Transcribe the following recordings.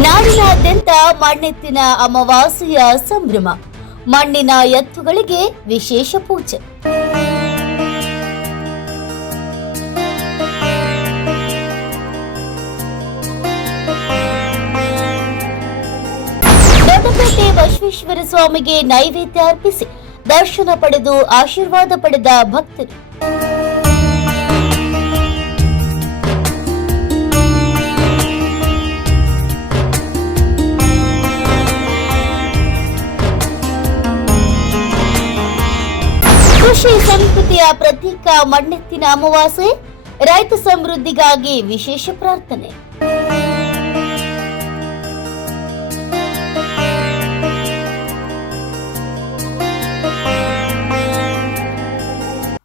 ನಾಡಿನಾದ್ಯಂತ ಮಣ್ಣೆತ್ತಿನ ಅಮಾವಾಸ್ಯೆಯ ಸಂಭ್ರಮ. ಮಣ್ಣಿನ ಎತ್ತುಗಳಿಗೆ ವಿಶೇಷ ಪೂಜೆ. ದೊಡ್ಡಪೇಟೆ ಬಸವೇಶ್ವರ ಸ್ವಾಮಿಗೆ ನೈವೇದ್ಯ ಅರ್ಪಿಸಿ ದರ್ಶನ ಪಡೆದು ಆಶೀರ್ವಾದ ಪಡೆದ ಭಕ್ತರು. ಕೃಷಿ ಸಂಸ್ಕೃತಿಯ ಪ್ರತೀಕ ಮಣ್ಣೆತ್ತಿನ ಅಮಾವಾಸ್ಯೆ. ರೈತ ಸಮೃದ್ಧಿಗಾಗಿ ವಿಶೇಷ ಪ್ರಾರ್ಥನೆ.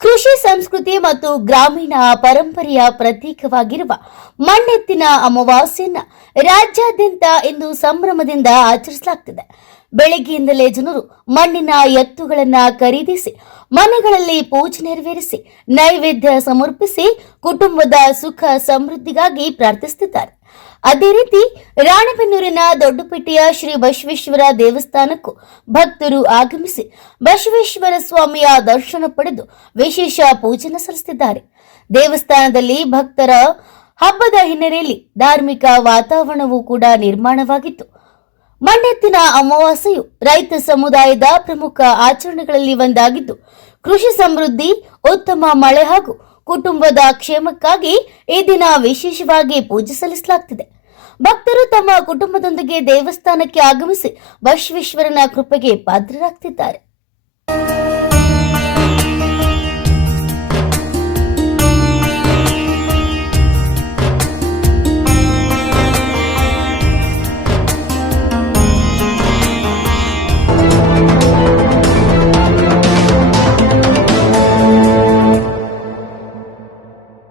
ಕೃಷಿ ಸಂಸ್ಕೃತಿ ಮತ್ತು ಗ್ರಾಮೀಣ ಪರಂಪರೆಯ ಪ್ರತೀಕವಾಗಿರುವ ಮಣ್ಣೆತ್ತಿನ ಅಮಾವಾಸ್ಯೆಯನ್ನ ರಾಜ್ಯಾದ್ಯಂತ ಇಂದು ಸಂಭ್ರಮದಿಂದ ಆಚರಿಸಲಾಗುತ್ತಿದೆ. ಬೆಳಗ್ಗೆಯಿಂದಲೇ ಜನರು ಮಣ್ಣಿನ ಎತ್ತುಗಳನ್ನ ಖರೀದಿಸಿ ಮನೆಗಳಲ್ಲಿ ಪೂಜೆ ನೆರವೇರಿಸಿ ನೈವೇದ್ಯ ಸಮರ್ಪಿಸಿ ಕುಟುಂಬದ ಸುಖ ಸಮೃದ್ಧಿಗಾಗಿ ಪ್ರಾರ್ಥಿಸುತ್ತಿದ್ದಾರೆ. ಅದೇ ರೀತಿ ರಾಣೆಬೆನ್ನೂರಿನ ದೊಡ್ಡಪೇಟೆಯ ಶ್ರೀ ಬಸವೇಶ್ವರ ದೇವಸ್ಥಾನಕ್ಕೂ ಭಕ್ತರು ಆಗಮಿಸಿ ಬಸವೇಶ್ವರ ಸ್ವಾಮಿಯ ದರ್ಶನ ಪಡೆದು ವಿಶೇಷ ಪೂಜೆ ಸಲ್ಲಿಸುತ್ತಿದ್ದಾರೆ. ದೇವಸ್ಥಾನದಲ್ಲಿ ಭಕ್ತರ ಹಬ್ಬದ ಹಿನ್ನೆಲೆಯಲ್ಲಿ ಧಾರ್ಮಿಕ ವಾತಾವರಣವೂ ಕೂಡ ನಿರ್ಮಾಣವಾಗಿತ್ತು. ಮಣ್ಣೆತ್ತಿನ ಅಮಾವಾಸ್ಯೆಯು ರೈತ ಸಮುದಾಯದ ಪ್ರಮುಖ ಆಚರಣೆಗಳಲ್ಲಿ ಒಂದಾಗಿದ್ದು, ಕೃಷಿ ಸಮೃದ್ಧಿ, ಉತ್ತಮ ಮಳೆ ಹಾಗೂ ಕುಟುಂಬದ ಕ್ಷೇಮಕ್ಕಾಗಿ ಈ ದಿನ ವಿಶೇಷವಾಗಿ ಪೂಜೆ ಸಲ್ಲಿಸಲಾಗುತ್ತಿದೆ. ಭಕ್ತರು ತಮ್ಮ ಕುಟುಂಬದೊಂದಿಗೆ ದೇವಸ್ಥಾನಕ್ಕೆ ಆಗಮಿಸಿ ಬಸವೇಶ್ವರನ ಕೃಪೆಗೆ ಪಾತ್ರರಾಗುತ್ತಿದ್ದಾರೆ.